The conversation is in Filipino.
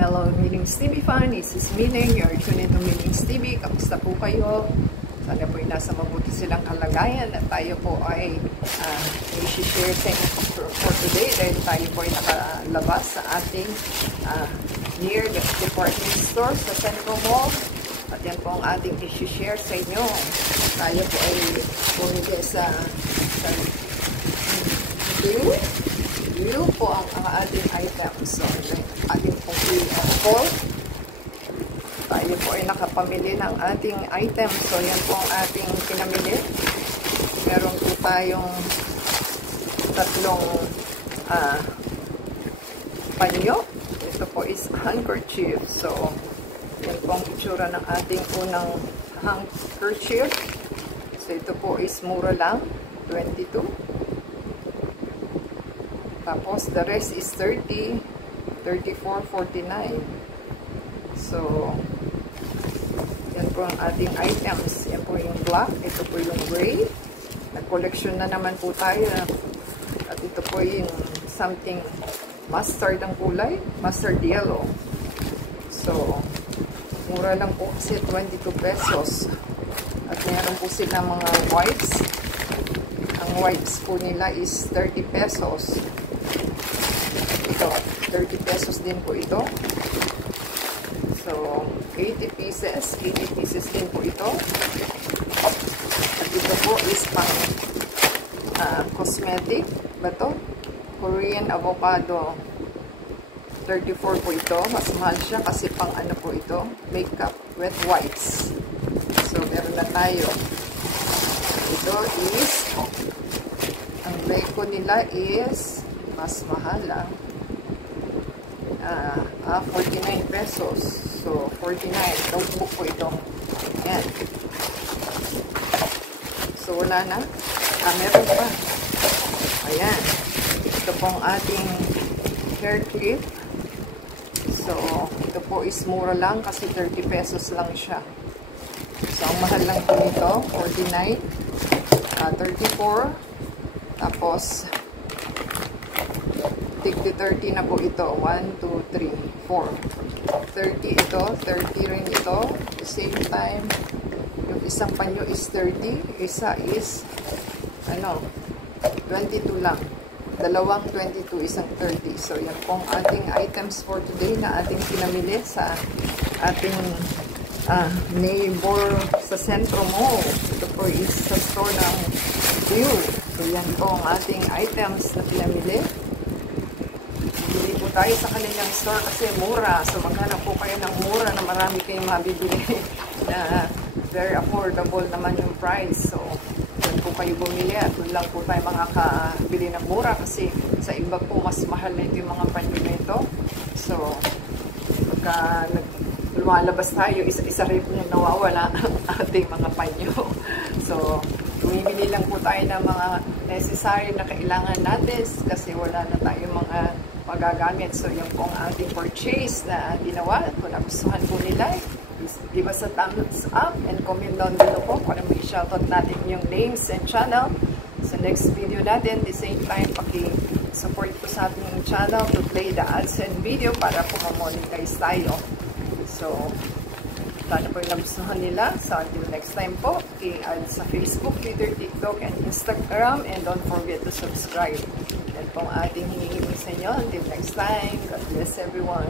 Hello, Millings TV fan. This is Milling. You're tuned into Millings TV. Kamusta po kayo? Sana po ay nasa mabuti silang kalagayan at tayo po ay i-share sa inyo for today dahil tayo po ay nakalabas sa ating near the department store sa Central Mall. At yan po ang ating i-share sa inyo. Tayo po ay bumili sa View po ang ating items. So, ating pong call. Tayo po ay nakapamili ng ating items. So, yan po ang ating pinamili. Meron po tayong tatlong panyo. Ito po is handkerchief. So, yan po ang itsura ng ating unang handkerchief. So, ito po is mura lang. 22. Tapos, the rest is 30, 34, 49. So, yan po ang ating items. Yan po yung black. Ito po yung gray. Nag-collection na naman po tayo. At ito po yung something mustard ang kulay. Mustard yellow. So, mura lang po kasi 22 pesos. At meron po sila mga wipes. Ang wipes po nila is 30 pesos. Ito, 30 pesos din po ito. So, 80 pieces. 80 pieces din po ito. At ito po is pang cosmetic. Ba ito? Korean avocado. 34 po ito. Mas mahal siya kasi pang ano po ito. Makeup wet wipes. So, meron na tayo. Ito is ang beko nila is mas mahal lang. 49 pesos. So, 49. Notebook po ito. Ayan. So, wala na. Meron pa. Ayan. Ito pong ating hair clip. So, ito po is mura lang kasi 30 pesos lang siya. So, ang mahal lang po nito, 49. 34. Tapos, tigti 30 na po ito. 1, 2, 3, 4. 30 ito. 30 rin ito. At the same time, yung isang panyo is 30. Isa is, 22 lang. Dalawang 22, isang 30. So, yan pong ating items for today na ating pinamili sa ating neighbor sa Centro Mall. Ito po is sa store ng View. So, yan po ang ating items na pinamili. Bili po tayo sa kanilang store kasi mura. So, maghanap po kayo ng mura na marami kayong mabibili na very affordable naman yung price. So, doon po kayo bumili at doon lang po tayo makakabili ng mura kasi sa iba po mas mahal na ito yung mga panyo na ito. So, pagka lumalabas tayo, isa-isa rin po yung nawawala ang ating mga panyo. So, bumibili lang po tayo ng mga necessary na kailangan natin kasi wala na tayong mga magagamit. So, yung pong ating purchase na ginawa. Kung nagustuhan po nila, give us a thumbs up and comment down below po para may shoutout natin yung names and channel. Sa next video natin, the same time, paki-support po sa ating channel to play the ads and video para po ma-monetize tayo. So, sana po yung nagustuhan nila. So, until next time po, i-add sa Facebook, Twitter, TikTok, and Instagram. And don't forget to subscribe. Yan pong ating hinihingi sa inyo. Until next time, God bless everyone.